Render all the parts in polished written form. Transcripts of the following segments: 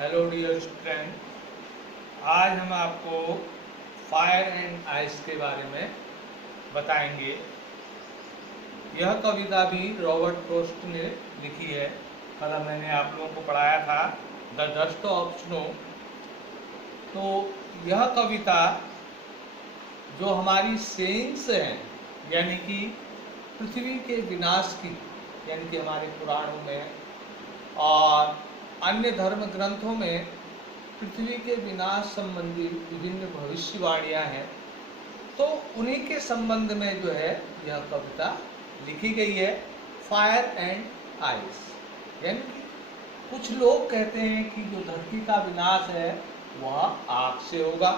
Hello dear student, आज हम आपको फायर एंड आइस के बारे में बताएंगे। यह कविता भी रॉबर्ट फ्रॉस्ट ने लिखी है। कल मैंने आप लोगों को पढ़ाया था द डस्ट ऑफ स्नो। तो यह कविता जो हमारी सेइंग्स हैं, यानी कि पृथ्वी के विनाश की, यानी कि हमारे पुराणों में और अन्य धर्म ग्रंथों में पृथ्वी के विनाश संबंधी विभिन्न भविष्यवाणियां हैं, तो उन्हीं के संबंध में जो है यह कविता लिखी गई है। फायर एंड आइस, यानी कि कुछ लोग कहते हैं कि जो धरती का विनाश है वह आग से होगा,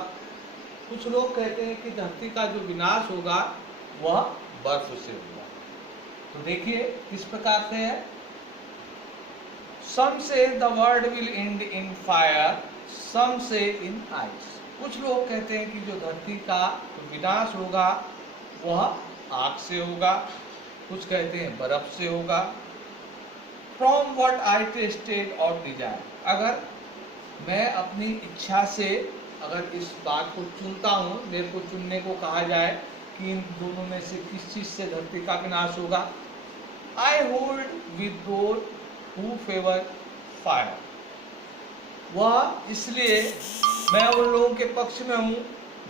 कुछ लोग कहते हैं कि धरती का जो विनाश होगा वह बर्फ से होगा। तो देखिए किस प्रकार से है। Some say the world will end in fire, some say in ice. कुछ लोग कहते हैं कि जो धरती का विनाश होगा वह आग से होगा, कुछ कहते हैं बर्फ से होगा। From what I tasted or desire, अगर मैं अपनी इच्छा से अगर इस बात को चुनता हूँ, मेरे को चुनने को कहा जाए कि इन दोनों में से किस चीज से धरती का विनाश होगा, I hold with those who favor fire. वह इसलिए मैं उन लोगों के पक्ष में हूं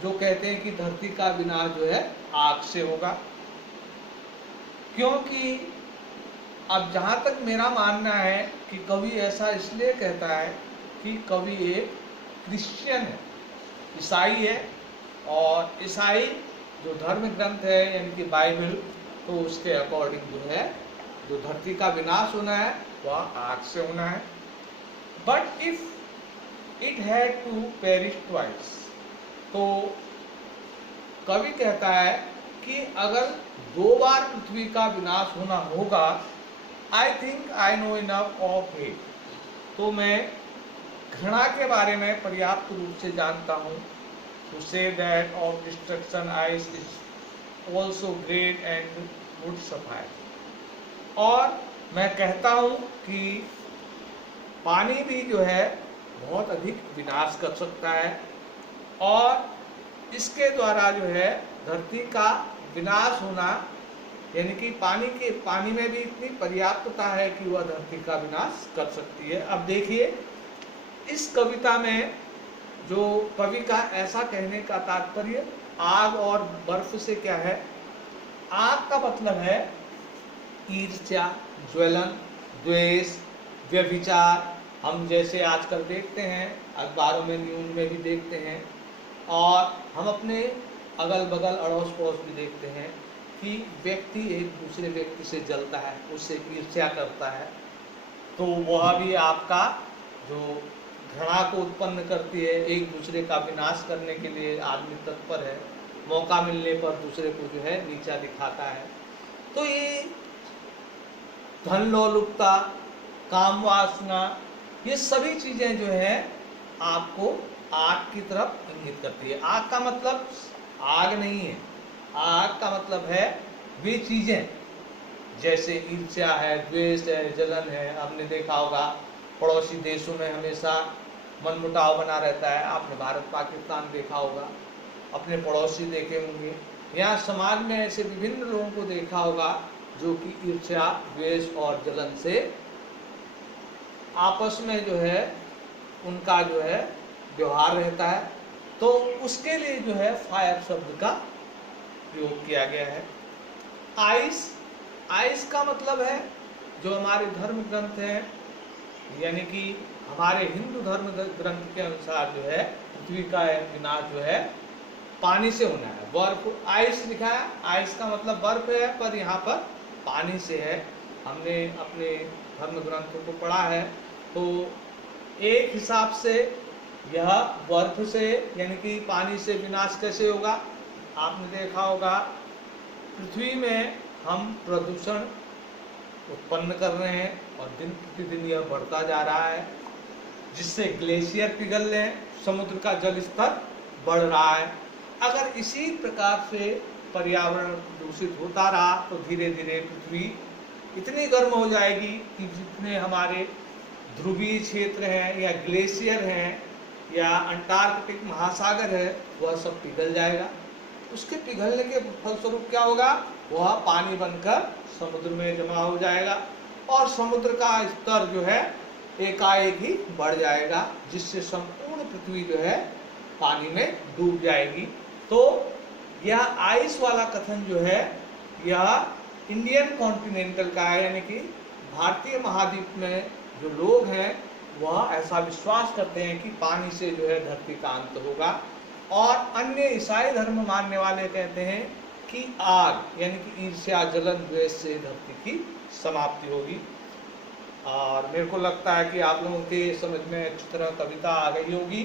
जो कहते हैं कि धरती का विनाश जो है आग से होगा, क्योंकि अब जहां तक मेरा मानना है कि कवि ऐसा इसलिए कहता है कि कवि एक क्रिश्चियन है, ईसाई है, और ईसाई जो धर्म ग्रंथ है यानी कि बाइबल, तो उसके अकॉर्डिंग जो है जो धरती का विनाश होना है वह आग से होना है। But if it had to perish twice, तो कवि कहता है कि अगर दो बार पृथ्वी का विनाश होना होगा, I think I know enough of it, तो मैं घृणा के बारे में पर्याप्त रूप से जानता हूँ to say that of destruction ice is also great and would suffice. और मैं कहता हूँ कि पानी भी जो है बहुत अधिक विनाश कर सकता है, और इसके द्वारा जो है धरती का विनाश होना, यानी कि पानी में भी इतनी पर्याप्तता है कि वह धरती का विनाश कर सकती है। अब देखिए इस कविता में जो कवि का ऐसा कहने का तात्पर्य आग और बर्फ से क्या है। आग का मतलब है ईर्ष्या, ज्वलन, द्वेष, व्यभिचार। हम जैसे आजकल देखते हैं अखबारों में, न्यूज़ में भी देखते हैं, और हम अपने अगल बगल अड़ोस पड़ोस भी देखते हैं कि व्यक्ति एक दूसरे व्यक्ति से जलता है, उससे ईर्ष्या करता है, तो वह भी आपका जो घृणा को उत्पन्न करती है। एक दूसरे का विनाश करने के लिए आदमी तत्पर है, मौका मिलने पर दूसरे को जो है नीचा दिखाता है। तो ये धन लोलुपता, काम वासना, ये सभी चीजें जो है आपको आग की तरफ इंगित करती है। आग का मतलब आग नहीं है, आग का मतलब है वे चीजें जैसे ईर्ष्या है, द्वेष है, जलन है। आपने देखा होगा पड़ोसी देशों में हमेशा मनमुटाव बना रहता है। आपने भारत पाकिस्तान देखा होगा, अपने पड़ोसी देखे होंगे, यहाँ समाज में ऐसे विभिन्न लोगों को देखा होगा जो कि ईर्ष्या, द्वेष और जलन से आपस में जो है उनका जो है व्यवहार रहता है। तो उसके लिए जो है फायर शब्द का प्रयोग किया गया है। आइस का मतलब है जो हमारे धर्म ग्रंथ हैं, यानी कि हमारे हिंदू धर्म ग्रंथ के अनुसार जो है पृथ्वी का विनाश जो है पानी से होना है। बर्फ, आइस लिखा है, आइस का मतलब बर्फ है, पर यहाँ पर पानी से है। हमने अपने धर्म ग्रंथों को पढ़ा है, तो एक हिसाब से यह बर्फ से यानी कि पानी से विनाश कैसे होगा। आपने देखा होगा पृथ्वी में हम प्रदूषण उत्पन्न कर रहे हैं और दिन प्रतिदिन यह बढ़ता जा रहा है, जिससे ग्लेशियर पिघल रहे हैं, समुद्र का जल स्तर बढ़ रहा है। अगर इसी प्रकार से पर्यावरण दूषित होता रहा तो धीरे धीरे पृथ्वी इतनी गर्म हो जाएगी कि जितने हमारे ध्रुवीय क्षेत्र है या ग्लेशियर हैं या अंटार्कटिक महासागर है, वह सब पिघल जाएगा। उसके पिघलने के फलस्वरूप क्या होगा, वह पानी बनकर समुद्र में जमा हो जाएगा और समुद्र का स्तर जो है एकाएक ही बढ़ जाएगा, जिससे संपूर्ण पृथ्वी जो है पानी में डूब जाएगी। तो यह आइस वाला कथन जो है यह इंडियन कॉन्टिनेंटल का है, यानी कि भारतीय महाद्वीप में जो लोग हैं वह ऐसा विश्वास करते हैं कि पानी से जो है धरती का अंत होगा। और अन्य ईसाई धर्म मानने वाले कहते हैं कि आग यानी कि ईर्ष्या जलन द्वेष से धरती की समाप्ति होगी। और मेरे को लगता है कि आप लोगों के समझ में अच्छी तरह कविता आ गई होगी।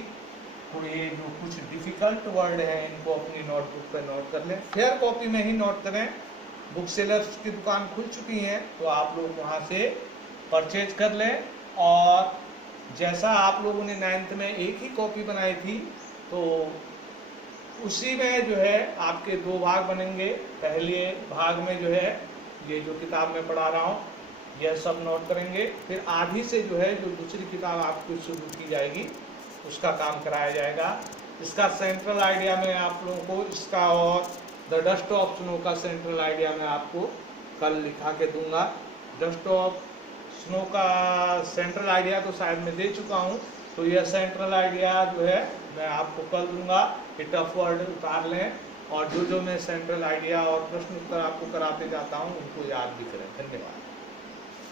तो ये जो कुछ डिफिकल्ट वर्ड है इनको अपनी नोटबुक पर नोट कर लें, फेयर कॉपी में ही नोट करें। बुक सेलर्स की दुकान खुल चुकी है तो आप लोग वहाँ से परचेज कर लें। और जैसा आप लोगों ने 9th में एक ही कॉपी बनाई थी तो उसी में जो है आपके 2 भाग बनेंगे। पहले भाग में जो है ये जो किताब मैं पढ़ा रहा हूँ यह सब नोट करेंगे, फिर आधी से जो है जो दूसरी किताब आपको शुरू की जाएगी उसका काम कराया जाएगा। इसका सेंट्रल आइडिया मैं आप लोगों को इसका और द डस्ट ऑफ स्नो का सेंट्रल आइडिया मैं आपको कल लिखा के दूंगा। डस्ट ऑफ स्नो का सेंट्रल आइडिया तो शायद मैं दे चुका हूँ, तो यह सेंट्रल आइडिया जो है मैं आपको कल दूंगा। ये टफ वर्ड उतार लें और जो मैं सेंट्रल आइडिया और प्रश्न उत्तर आपको कराते जाता हूँ उनको याद भी करें। धन्यवाद।